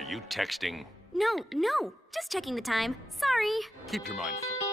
Are you texting? No, just checking the time. Sorry. Keep your mind full.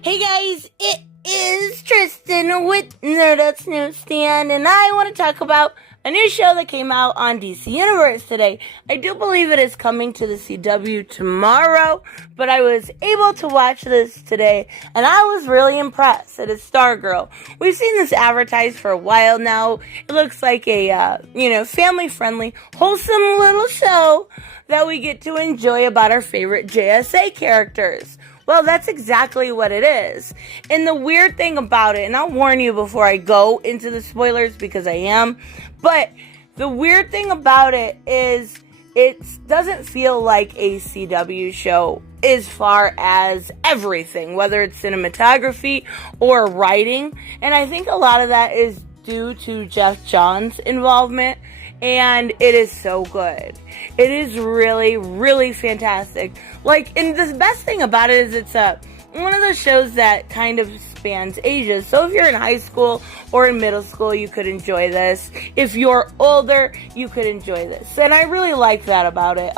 Hey guys, it is Tristan with Nerdette's NewsStand, and I want to talk about a new show that came out on DC Universe today. I do believe it is coming to the CW tomorrow, but I was able to watch this today, and I was really impressed. It is StarGirl. We've seen this advertised for a while now. It looks like a, family-friendly, wholesome little show that we get to enjoy about our favorite JSA characters. Well, that's exactly what it is. And the weird thing about it, and I'll warn you before I go into the spoilers because I am, but the weird thing about it is it doesn't feel like a CW show as far as everything, whether it's cinematography or writing. And I think a lot of that is due to Jeff John's involvement. And it is so good. It is really, really fantastic. And the best thing about it is it's one of those shows that kind of spans ages. So if you're in high school or in middle school, you could enjoy this. If you're older, you could enjoy this. And I really like that about it.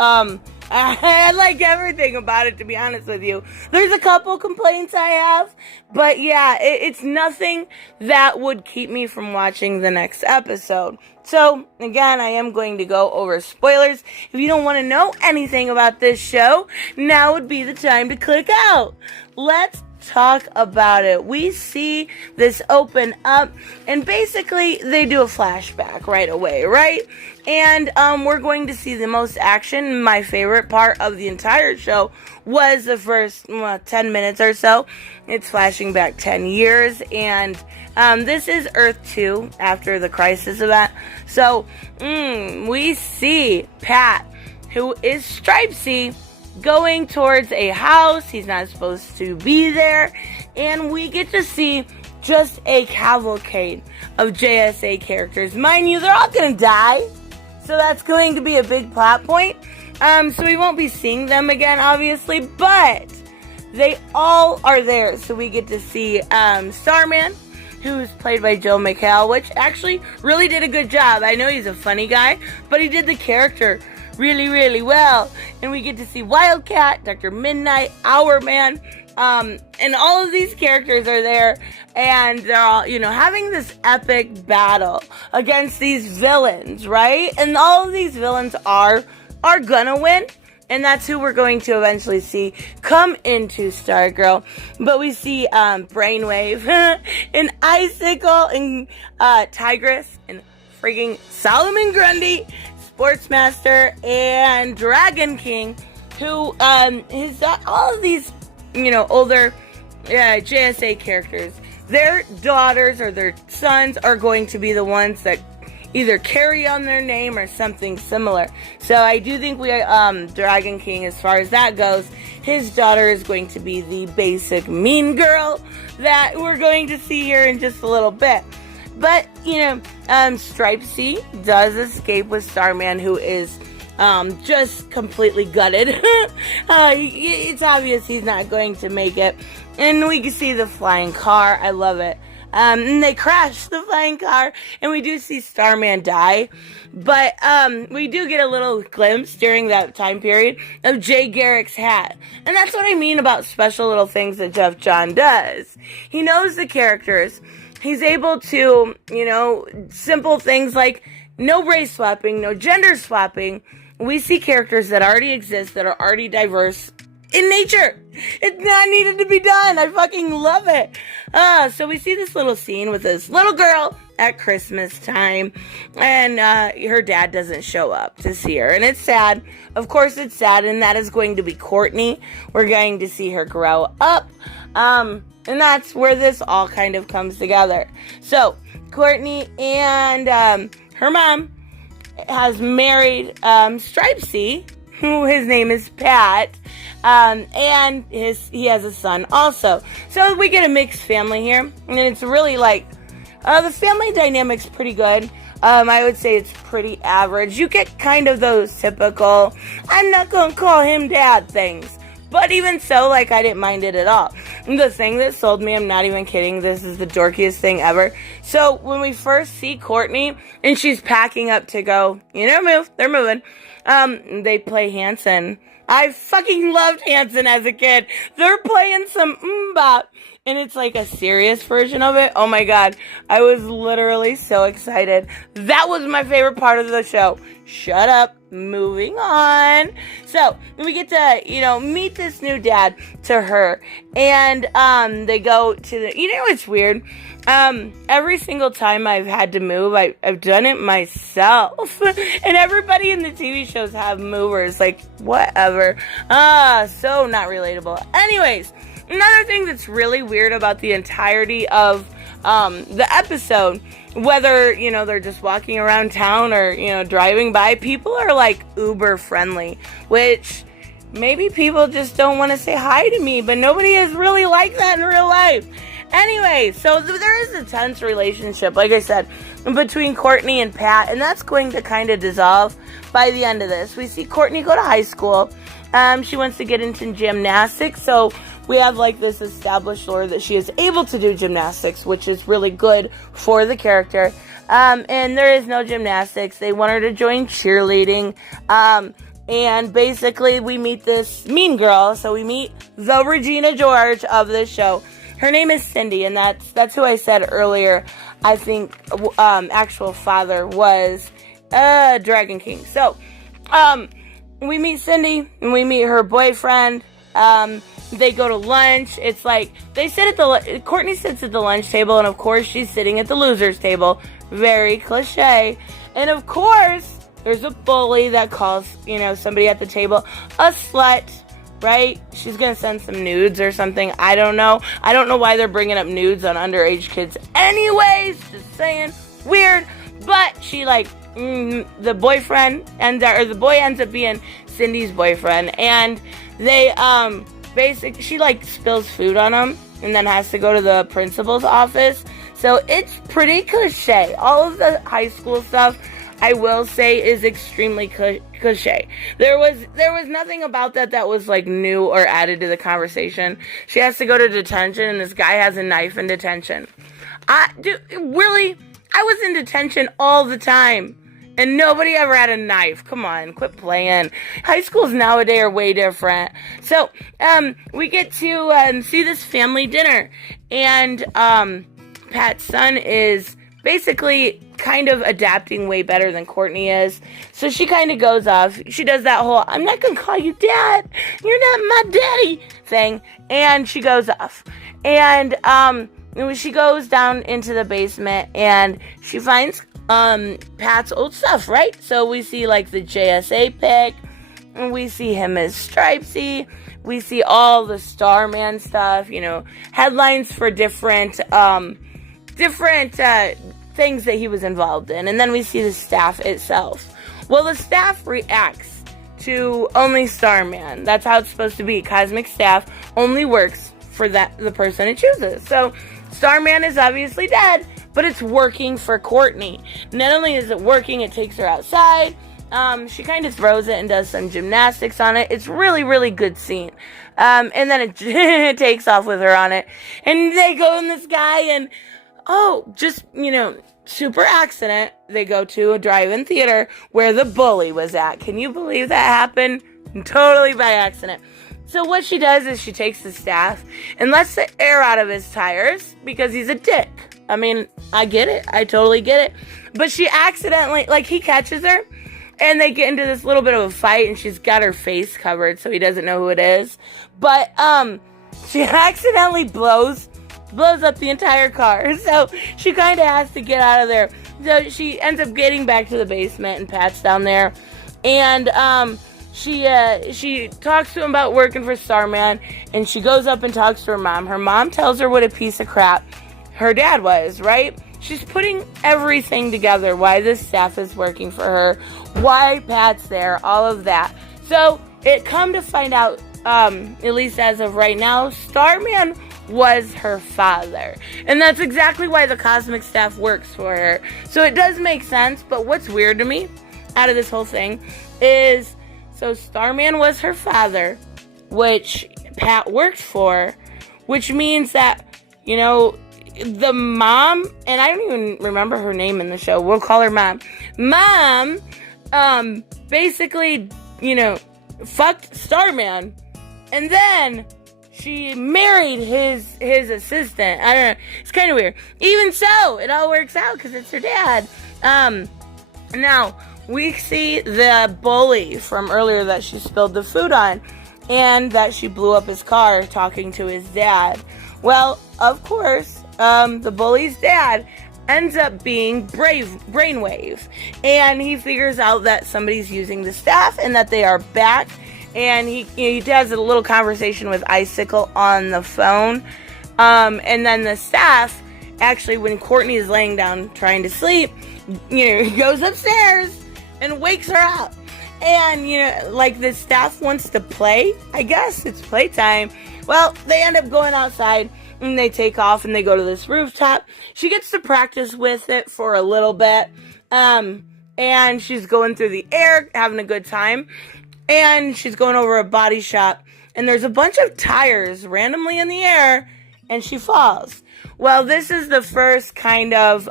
I like everything about it, to be honest with you. There's a couple complaints I have, but yeah, it's nothing that would keep me from watching the next episode. So, again, I am going to go over spoilers. If you don't want to know anything about this show, now would be the time to click out. Let's talk about it. We see this open up, and basically they do a flashback right away, right? And we're going to see the most action. My favorite part of the entire show was the first 10 minutes or so. It's flashing back 10 years, and this is Earth 2 after the Crisis event. So we see Pat, who is Stripesy, going towards a house. He's not supposed to be there. And we get to see just a cavalcade of JSA characters. Mind you, they're all going to die. So that's going to be a big plot point. So we won't be seeing them again, obviously. But they all are there. So we get to see Starman, who's played by Joe McHale, which actually really did a good job. I know he's a funny guy, but he did the character really, really well. And we get to see Wildcat, Dr. Midnight, Hourman, and all of these characters are there, and they're all, having this epic battle against these villains, right? And all of these villains are gonna win, and that's who we're going to eventually see come into StarGirl. But we see Brainwave, and Icicle, and Tigress, and frigging Solomon Grundy, Sportsmaster, and Dragon King, who is all of these, older JSA characters. Their daughters or their sons are going to be the ones that either carry on their name or something similar. So I do think Dragon King, as far as that goes, his daughter is going to be the basic mean girl that we're going to see here in just a little bit. But, Stripesy does escape with Starman, who is just completely gutted. It's obvious he's not going to make it. And we can see the flying car. I love it. And they crash the flying car, and we do see Starman die. But we do get a little glimpse during that time period of Jay Garrick's hat. And that's what I mean about special little things that Jeff John does. He knows the characters. He's able to, simple things like no race swapping, no gender swapping. We see characters that already exist, that are already diverse in nature. It's not needed to be done. I fucking love it. So we see this little scene with this little girl at Christmas time, and her dad doesn't show up to see her, and it's sad. Of course it's sad, and that is going to be Courtney. We're going to see her grow up. And that's where this all kind of comes together. So, Courtney and her mom has married Stripesy, who his name is Pat, and he has a son also. So we get a mixed family here, and it's really the family dynamic's pretty good. I would say it's pretty average. You get kind of those typical, I'm not going to call him dad things. But even so, like, I didn't mind it at all. The thing that sold me, I'm not even kidding, this is the dorkiest thing ever. So when we first see Courtney and she's packing up to go, they're moving. They play Hanson. I fucking loved Hanson as a kid. They're playing some MMMBop. And it's like a serious version of it. Oh my god. I was literally so excited. That was my favorite part of the show. Shut up. Moving on. So, we get to, meet this new dad to her. And, they go to the, it's weird. Every single time I've had to move, I've done it myself. And everybody in the TV shows have movers. Like, whatever. So not relatable. Anyways, another thing that's really weird about the entirety of the episode, whether, they're just walking around town or, driving by, people are like uber friendly, which maybe people just don't want to say hi to me, but nobody is really like that in real life. Anyway, so there is a tense relationship, like I said, between Courtney and Pat, and that's going to kind of dissolve by the end of this. We see Courtney go to high school. She wants to get into gymnastics, so we have like this established lore that she is able to do gymnastics, which is really good for the character. And there is no gymnastics. They want her to join cheerleading. And basically we meet this mean girl. So we meet the Regina George of this show. Her name is Cindy, and that's who I said earlier. I think actual father was Dragon King. So we meet Cindy, and we meet her boyfriend. They go to lunch. It's like they sit at Courtney sits at the lunch table, and of course she's sitting at the losers table. Very cliche. And of course there's a bully that calls somebody at the table a slut. Right? She's gonna send some nudes or something. I don't know. I don't know why they're bringing up nudes on underage kids. Anyways, just saying, weird. But she the boyfriend the boy ends up being Cindy's boyfriend, and they she spills food on him and then has to go to the principal's office. So it's pretty cliche. All of the high school stuff, I will say, is extremely cliche. There was nothing about that was new or added to the conversation. She has to go to detention, and this guy has a knife in detention. Really? I was in detention all the time, and nobody ever had a knife. Come on, quit playing. High schools nowadays are way different. So, we get to see this family dinner, and Pat's son is basically kind of adapting way better than Courtney is. So she kind of goes off. She does that whole, I'm not going to call you dad. You're not my daddy thing. And she goes off. And she goes down into the basement and she finds Pat's old stuff, right? So we see the JSA pic. And we see him as Stripesy. We see all the Starman stuff, headlines for different things that he was involved in. And then we see the staff itself. Well, the staff reacts to only Starman. That's how it's supposed to be. Cosmic staff only works for the person it chooses. So Starman is obviously dead, but it's working for Courtney. Not only is it working, it takes her outside. She kind of throws it and does some gymnastics on it. It's really, really good scene. And then it takes off with her on it. And they go in the sky and super accident, they go to a drive-in theater where the bully was at. Can you believe that happened? Totally by accident. So what she does is she takes the staff and lets the air out of his tires because he's a dick. I mean, I get it. I totally get it. But she accidentally, he catches her and they get into this little bit of a fight and she's got her face covered so he doesn't know who it is. But she accidentally blows up the entire car. So she kind of has to get out of there. So she ends up getting back to the basement and Pat's down there. And she talks to him about working for Starman. And she goes up and talks to her mom. Her mom tells her what a piece of crap her dad was, right? She's putting everything together. Why this staff is working for her. Why Pat's there. All of that. So it come to find out, at least as of right now, Starman was her father. And that's exactly why the cosmic staff works for her. So it does make sense, but what's weird to me out of this whole thing is, so Starman was her father, which Pat works for, which means that, the mom, and I don't even remember her name in the show, we'll call her Mom. Mom, basically, fucked Starman, and then she married his assistant. I don't know, it's kind of weird. Even so, it all works out because it's her dad. Now, we see the bully from earlier that she spilled the food on, and that she blew up his car talking to his dad. Well, of course, the bully's dad ends up being Brainwave, and he figures out that somebody's using the staff and that they are back, and he has a little conversation with Icicle on the phone, and then the staff, actually, when Courtney is laying down trying to sleep, goes upstairs and wakes her up. And, the staff wants to play. I guess it's playtime. Well, they end up going outside and they take off and they go to this rooftop. She gets to practice with it for a little bit. And she's going through the air, having a good time. And she's going over a body shop. And there's a bunch of tires randomly in the air. And she falls. Well, this is the first kind of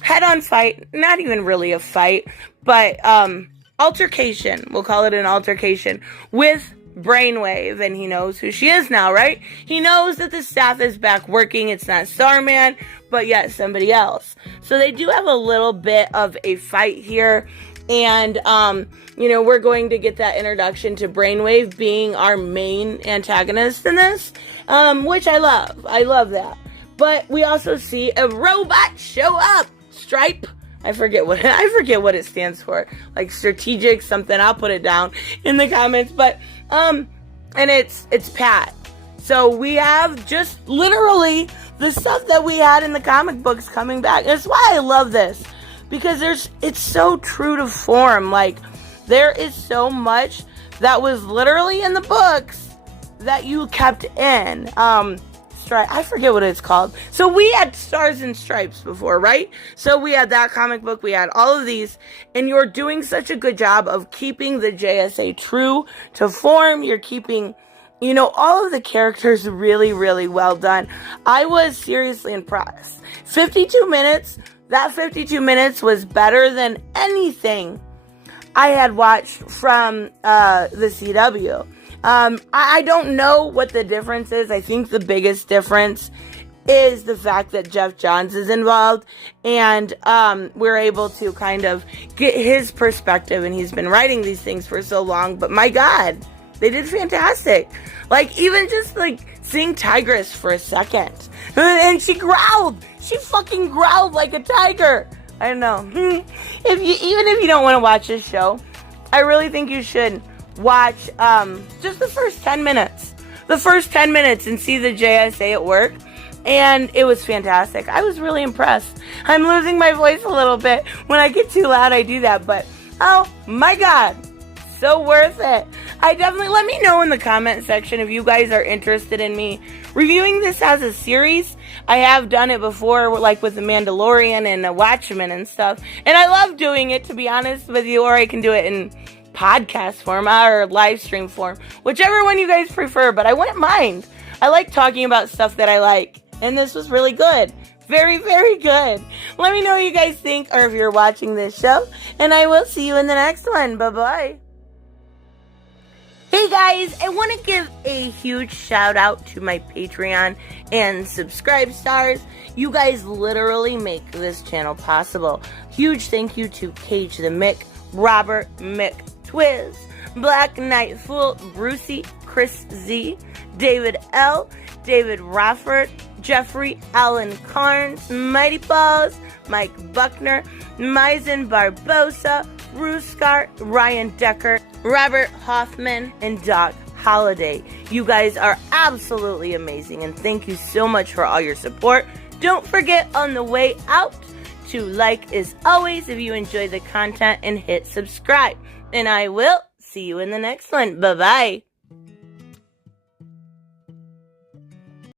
head-on fight. Not even really a fight, but altercation. We'll call it an altercation with Brainwave, and he knows who she is now, right? He knows that the staff is back working. It's not Starman, but yet somebody else. So they do have a little bit of a fight here, and we're going to get that introduction to Brainwave being our main antagonist in this, which I love. I love that. But we also see a robot show up. Stripe. I forget what it stands for. Like strategic something. I'll put it down in the comments. But and it's Pat. So we have just literally the stuff that we had in the comic books coming back. That's why I love this, because it's so true to form. Like, there is so much that was literally in the books that you kept in. I forget what it's called. So we had Stars and Stripes before, right? So we had that comic book. We had all of these. And you're doing such a good job of keeping the JSA true to form. You're keeping, all of the characters really, really well done. I was seriously impressed. 52 minutes. That 52 minutes was better than anything I had watched from the CW. I don't know what the difference is. I think the biggest difference is the fact that Jeff Johns is involved, and we're able to kind of get his perspective, and he's been writing these things for so long. But my God, they did fantastic. Like, even just seeing Tigress for a second, and she growled. She fucking growled like a tiger. I don't know. Even if you don't want to watch this show, I really think you should watch just the first 10 minutes. The first 10 minutes and see the JSA at work. And it was fantastic. I was really impressed. I'm losing my voice a little bit. When I get too loud, I do that. But, oh my God, so worth it. Let me know in the comment section if you guys are interested in me reviewing this as a series. I have done it before, like with The Mandalorian and The Watchmen and stuff. And I love doing it, to be honest with you. Or I can do it in podcast form or live stream form, whichever one you guys prefer, but I wouldn't mind. I like talking about stuff that I like, and this was really good. Very, very good. Let me know what you guys think, or if you're watching this show, and I will see you in the next one. Bye-bye. Hey guys, I want to give a huge shout out to my Patreon and subscribe stars. You guys literally make this channel possible. Huge thank you to Cage the Mick, Robert Mick Twiz, Black Knight Fool, Brucey, Chris Z, David L, David Rafford, Jeffrey Allen Carnes, Mighty Balls, Mike Buckner, Maizen Barbosa, Ruskar, Ryan Decker, Robert Hoffman, and Doc Holliday. You guys are absolutely amazing, and thank you so much for all your support. Don't forget on the way out to like as always if you enjoy the content, and hit subscribe. And I will see you in the next one. Bye-bye.